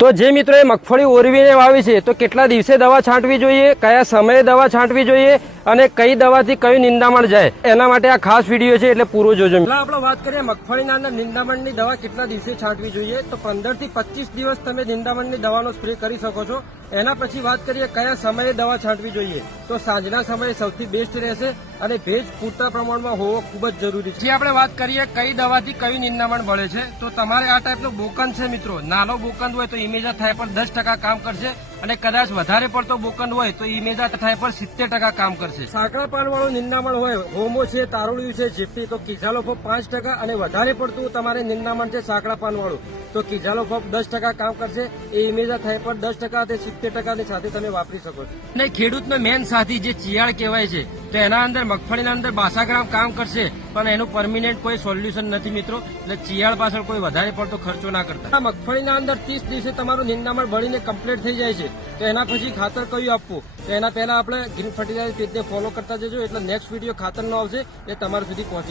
તો જે મિત્રોએ મગફળી ઓરવીને વાવી છે તો કેટલા દિવસે દવા છાંટવી જોઈએ, કયા સમયે દવા છાંટવી જોઈએ અને કઈ દવાથી કયું નિંદામણ જાય, એના માટે આ ખાસ વિડીયો છે, એટલે પૂરો જોજો. આપણે વાત કરીએ મગફળીના અંદર નિંદામણની દવા કેટલા દિવસે છાંટવી જોઈએ. તો 15 થી 25 દિવસ તમે નિંદામણની દવાનો સ્પ્રે કરી શકો છો. એના પછી વાત કરીએ કયા સમયે દવા છાંટવી જોઈએ. તો સાંજના સમયે સૌથી બેસ્ટ રહેશે અને ભેજ પૂરતા પ્રમાણમાં હોવો ખૂબ જ જરૂરી છે. આપણે વાત કરીએ કઈ દવાથી કયું નિંદામણ મળે છે. તો તમારે આ ટાઈપનો બોકંદ છે મિત્રો, નાનો બોકંદ હોય તો ઇમેજા થાય પર 10% કામ કરશે અને કદાચ વધારે પડતો બોકંદ હોય તો ઇમેજા થાય પર 70% કામ કરશે. સાંકડા પાન વાળું નિંદામણ હોય, હોમો છે, તારુળિયું છે, જીપટી, તો કિઝાલોફોપ 5% અને વધારે પડતું તમારે નિંદામણ છે સાંકડા પાન વાળું તો કિઝાલોફોપ 10% કામ કરશે. એ ઇમેજા થાય પર 10% તે 70% ની સાથે તમે વાપરી શકો છો. અને ખેડૂતનો મેન સાથી જે ચિયાળ કહેવાય છે તો એના અંદર મગફળીના અંદર 52 ગ્રામ કામ કરશે, પણ એનું પરમિનન્ટ કોઈ સોલ્યુશન નથી મિત્રો. એટલે ચિયાળ પાછળ કોઈ વધારે પડતો ખર્ચો ના કરતા. મગફળીના અંદર 30 દિવસે તમારું નિંદામણ બળીને કમ્પ્લીટ થઈ જાય છે. તો એના પછી ખાતર કયું આપવું, તો એના પહેલા આપણે ગ્રીન ફર્ટિલાઇઝર પેજને ફોલો કરતા જજો, એટલે નેક્સ્ટ વિડીયો ખાતરનો આવશે એ તમારા સુધી પહોંચી